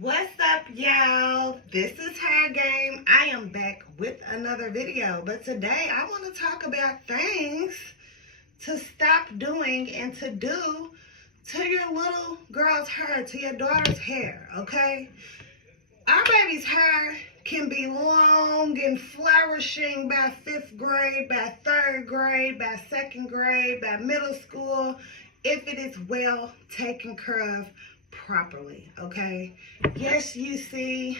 What's up, y'all? This is Hair Game. I am back with another video, but today I want to talk about things to stop doing and to do to your little girl's hair, to your daughter's hair, okay? Our baby's hair can be long and flourishing by 5th grade, by 3rd grade, by 2nd grade, by middle school, if it is well taken care of properly, okay? Yes, you see,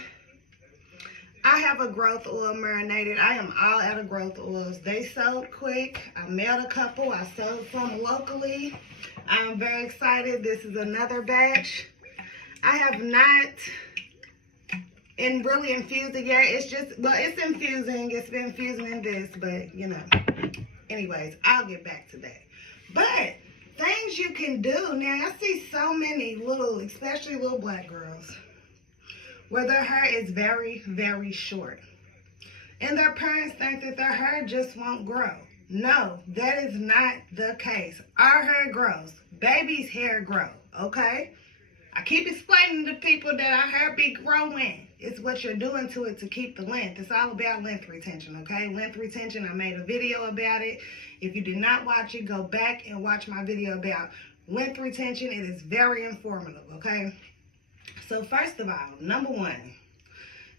I have a growth oil marinated. I am all out of growth oils. They sold quick. I mailed a couple. I sold some locally. I'm very excited. This is another batch. I have not really infused it yet. It's just, well, it's infusing. It's been infusing in this, but you know. Anyways, I'll get back to that. But things you can do. Now, I see so many little, especially little black girls, where their hair is very, very short. And their parents think that their hair just won't grow. No, that is not the case. Our hair grows. Baby's hair grow, okay? I keep explaining to people that our hair be growing. It's what you're doing to it to keep the length. It's all about length retention, okay? Length retention, I made a video about it. If you did not watch it, go back and watch my video about length retention. It is very informative, okay? So first of all, number one,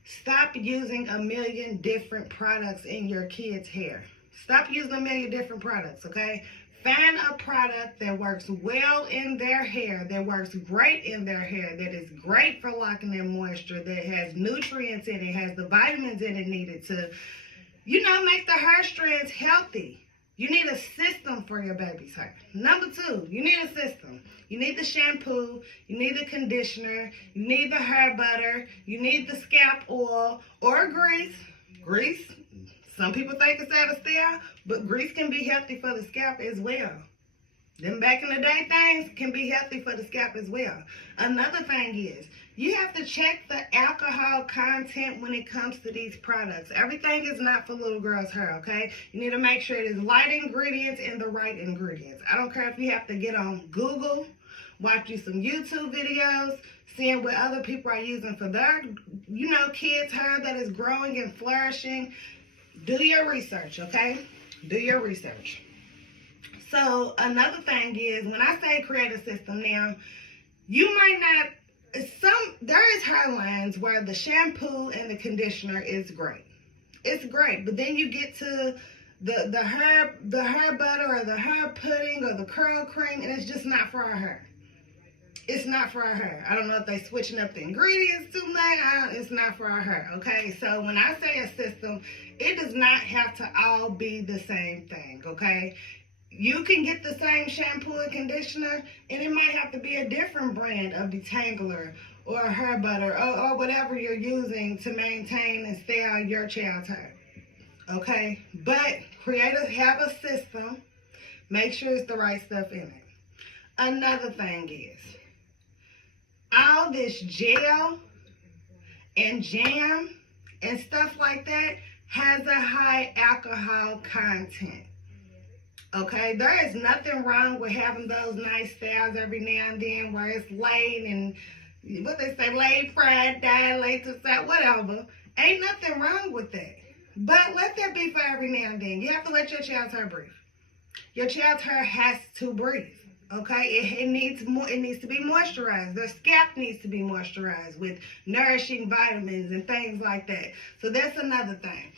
stop using a million different products in your kids' hair. Stop using a million different products, okay? Find a product that works well in their hair, that works great in their hair, that is great for locking in moisture, that has nutrients in it, has the vitamins in it needed to, make the hair strands healthy. You need a system for your baby's hair. Number two, you need a system. You need the shampoo, you need the conditioner, you need the hair butter, you need the scalp oil or grease. Grease, some people think it's out of style, but grease can be healthy for the scalp as well. Them back in the day things can be healthy for the scalp as well. Another thing is, you have to check the alcohol content when it comes to these products. Everything is not for little girls' hair, okay? You need to make sure it is light ingredients and the right ingredients. I don't care if you have to get on Google, watch you some YouTube videos, seeing what other people are using for their, kids' hair that is growing and flourishing. Do your research, okay? Do your research. So another thing is, when I say create a system now, you might not, there is hair lines where the shampoo and the conditioner is great. It's great, but then you get to the hair butter or the hair pudding or the curl cream, and it's just not for our hair. It's not for our hair. I don't know if they're switching up the ingredients too much. It's not for our hair, okay? So when I say a system, it does not have to all be the same thing, okay? You can get the same shampoo and conditioner, and it might have to be a different brand of detangler or hair butter or whatever you're using to maintain and stay on your child's hair, okay? But have a system. Make sure it's the right stuff in it. Another thing is, all this gel and jam and stuff like that has a high alcohol content. Okay, there is nothing wrong with having those nice styles every now and then where it's laid and what they say, laid, fried, dyed, laid to side, whatever. Ain't nothing wrong with that. But let that be for every now and then. You have to let your child's hair breathe. Your child's hair has to breathe. Okay, it needs to be moisturized. Their scalp needs to be moisturized with nourishing vitamins and things like that. So that's another thing.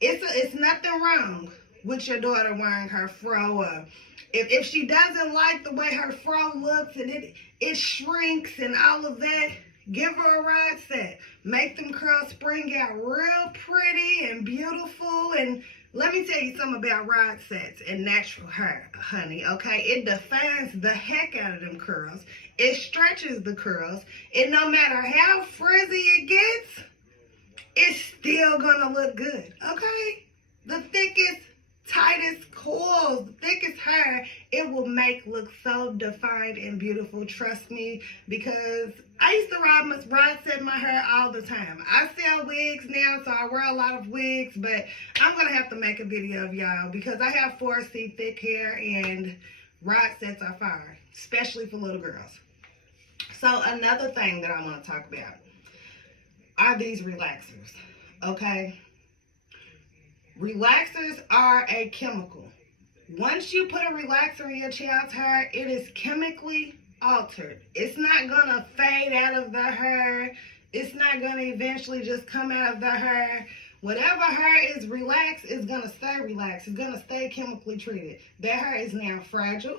It's nothing wrong with your daughter wearing her fro. If she doesn't like the way her fro looks and it shrinks and all of that, give her a rod set. Make them curls spring out real pretty and beautiful. And let me tell you something about rod sets and natural hair, honey, okay? It defines the heck out of them curls. It stretches the curls. And no matter how frizzy it gets, it's still gonna look good, okay? The thickest, tightest coils, the thickest hair, it will make look so defined and beautiful. Trust me, because I used to rod set my hair all the time. I sell wigs now, so I wear a lot of wigs, but I'm going to have to make a video of y'all because I have 4C thick hair and rod sets are fire, especially for little girls. So another thing that I want to talk about are these relaxers, okay? Relaxers are a chemical. Once you put a relaxer in your child's hair, it is chemically altered. It's not going to fade out of the hair. It's not going to eventually just come out of the hair. Whatever hair is relaxed is going to stay relaxed. It's going to stay chemically treated. That hair is now fragile.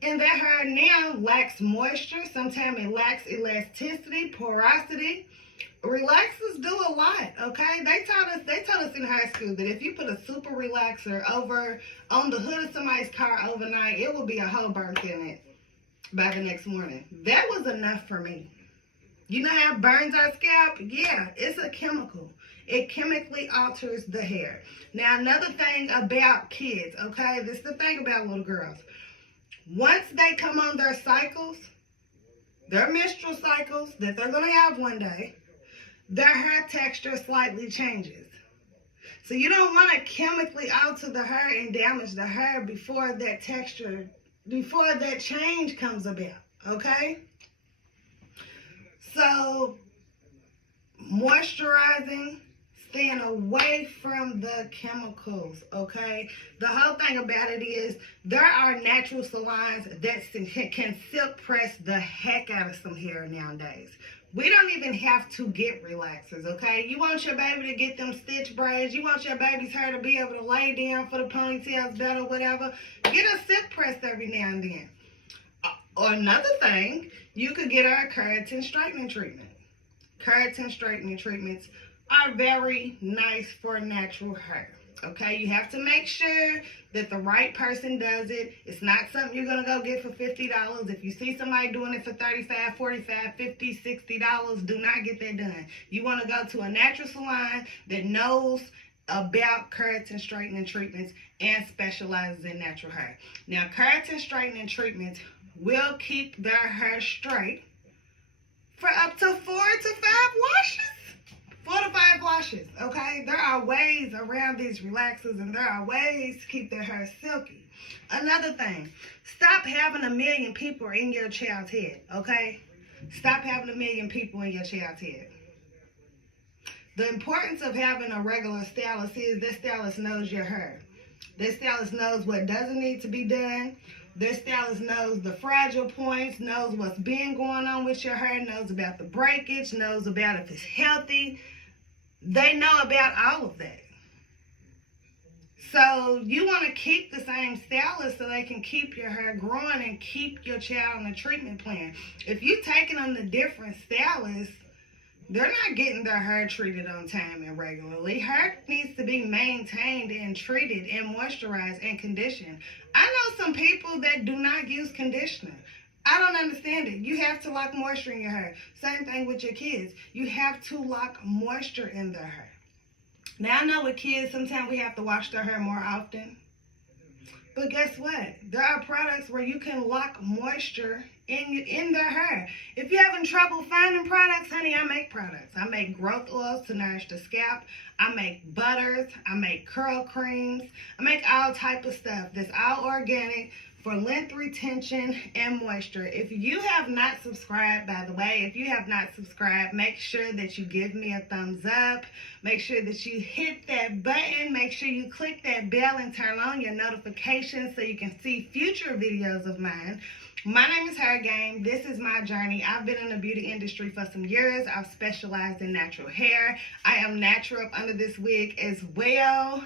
And that hair now lacks moisture. Sometimes it lacks elasticity, porosity. Relaxers do a lot, okay? They taught us in high school that if you put a super relaxer over on the hood of somebody's car overnight, it will be a whole burnt in it by the next morning. That was enough for me. You know how it burns our scalp? Yeah, it's a chemical. It chemically alters the hair. Now, another thing about kids, okay? This is the thing about little girls. Once they come on their cycles, their menstrual cycles that they're going to have one day, their hair texture slightly changes. So you don't want to chemically alter the hair and damage the hair before that change comes about, okay? So, moisturizing, staying away from the chemicals, okay? The whole thing about it is there are natural salons that can silk press the heck out of some hair nowadays. We don't even have to get relaxers, okay? You want your baby to get them stitch braids. You want your baby's hair to be able to lay down for the ponytails better, whatever. Get a silk press every now and then. Or another thing, you could get our keratin straightening treatment. Keratin straightening treatments are very nice for natural hair. Okay, you have to make sure that the right person does it. It's not something you're going to go get for $50. If you see somebody doing it for $35, $45, $50, $60, do not get that done. You want to go to a natural salon that knows about keratin straightening treatments and specializes in natural hair. Now, keratin straightening treatments will keep their hair straight for up to 4 to 5 washes. 4 to 5 washes, okay? There are ways around these relaxers and there are ways to keep their hair silky. Another thing, stop having 1 million people in your child's head, okay? Stop having 1 million people in your child's head. The importance of having a regular stylist is that stylist knows your hair. That stylist knows what doesn't need to be done. That stylist knows the fragile points, knows what's been going on with your hair, knows about the breakage, knows about if it's healthy. They know about all of that. So you want to keep the same stylist so they can keep your hair growing and keep your child on a treatment plan. If you're taking them to different stylists, they're not getting their hair treated on time and regularly. Hair needs to be maintained and treated and moisturized and conditioned. I know some people that do not use conditioner. I don't understand it. You have to lock moisture in your hair. Same thing with your kids. You have to lock moisture in their hair. Now, I know with kids, sometimes we have to wash their hair more often. But guess what? There are products where you can lock moisture in their hair. If you're having trouble finding products, honey, I make products. I make growth oils to nourish the scalp. I make butters. I make curl creams. I make all type of stuff that's all organic for length retention and moisture. If you have not subscribed, by the way, if you have not subscribed, make sure that you give me a thumbs up. Make sure that you hit that button. Make sure you click that bell and turn on your notifications so you can see future videos of mine. My name is Hair Game. This is my journey. I've been in the beauty industry for some years. I've specialized in natural hair. I am natural up under this wig as well.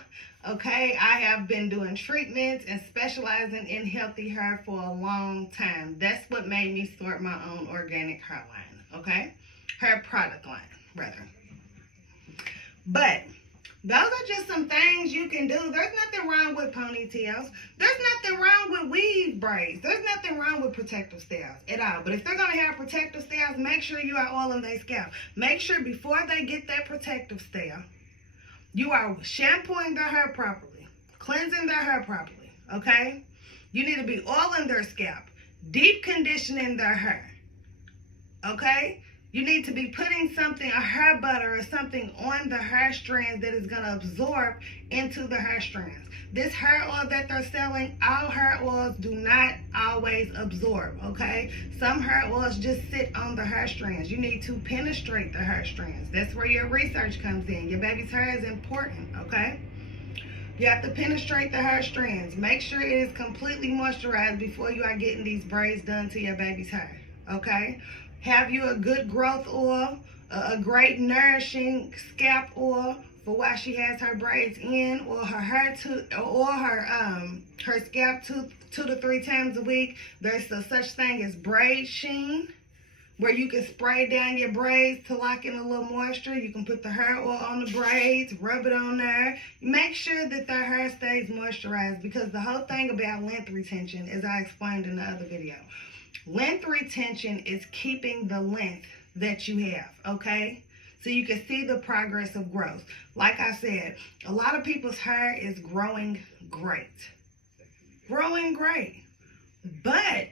Okay, I have been doing treatments and specializing in healthy hair for a long time. That's what made me start my own organic hair line, okay? Hair product line, rather. But those are just some things you can do. There's nothing wrong with ponytails. There's nothing wrong with weave braids. There's nothing wrong with protective styles at all. But if they're going to have protective styles, make sure you are oiling their scalp. Make sure before they get that protective style, you are shampooing their hair properly, cleansing their hair properly, okay? You need to be oiling their scalp, deep conditioning their hair, okay? You need to be putting something, a hair butter or something on the hair strands that is going to absorb into the hair strands. This hair oil that they're selling, all hair oils do not always absorb, okay? Some hair oils just sit on the hair strands. You need to penetrate the hair strands. That's where your research comes in. Your baby's hair is important, okay? You have to penetrate the hair strands. Make sure it is completely moisturized before you are getting these braids done to your baby's hair, okay? Have you a good growth oil, a great nourishing scalp oil for while she has her braids in, or her hair her scalp 2 to 3 times a week. There's a such thing as braid sheen, where you can spray down your braids to lock in a little moisture. You can put the hair oil on the braids, rub it on there. Make sure that their hair stays moisturized, because the whole thing about length retention, as I explained in the other video, length retention is keeping the length that you have, okay? So you can see the progress of growth. Like I said, a lot of people's hair is growing great. Growing great. But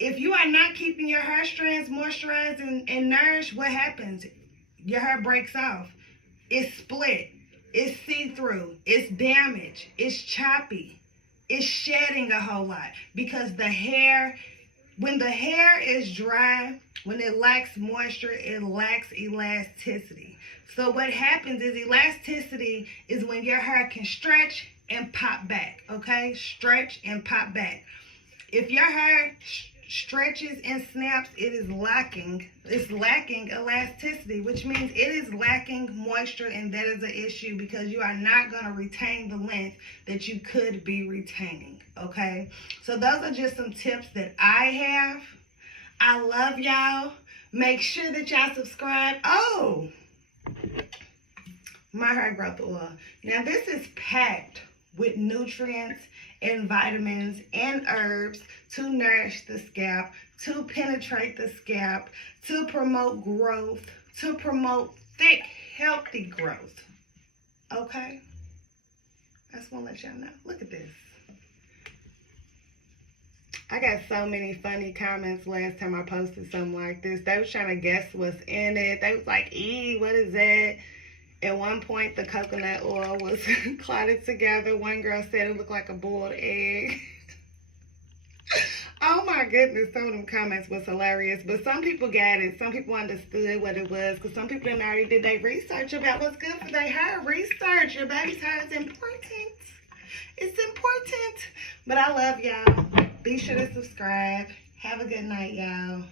if you are not keeping your hair strands moisturized and nourished, what happens? Your hair breaks off. It's split. It's see-through. It's damaged. It's choppy. It's shedding a whole lot, because the hair, when the hair is dry, when it lacks moisture, it lacks elasticity. So what happens is, elasticity is when your hair can stretch and pop back, okay? Stretch and pop back. If your hair stretches and snaps, it's lacking elasticity, which means it is lacking moisture, and that is an issue, because you are not going to retain the length that you could be retaining, okay? So those are just some tips that I have. I love y'all. Make sure that y'all subscribe. Oh, my hair growth oil. Now this is packed with nutrients and vitamins and herbs to nourish the scalp, to penetrate the scalp, to promote growth, to promote thick, healthy growth. Okay? I just want to let y'all know. Look at this. I got so many funny comments last time I posted something like this. They was trying to guess what's in it. They was like, what is that? At one point, the coconut oil was clotted together. One girl said it looked like a boiled egg. Oh my goodness, some of them comments was hilarious. But some people got it. Some people understood what it was, because some people already did their research about what's good for their hair. Research. Your baby's hair is important. It's important. But I love y'all. Be sure to subscribe. Have a good night, y'all.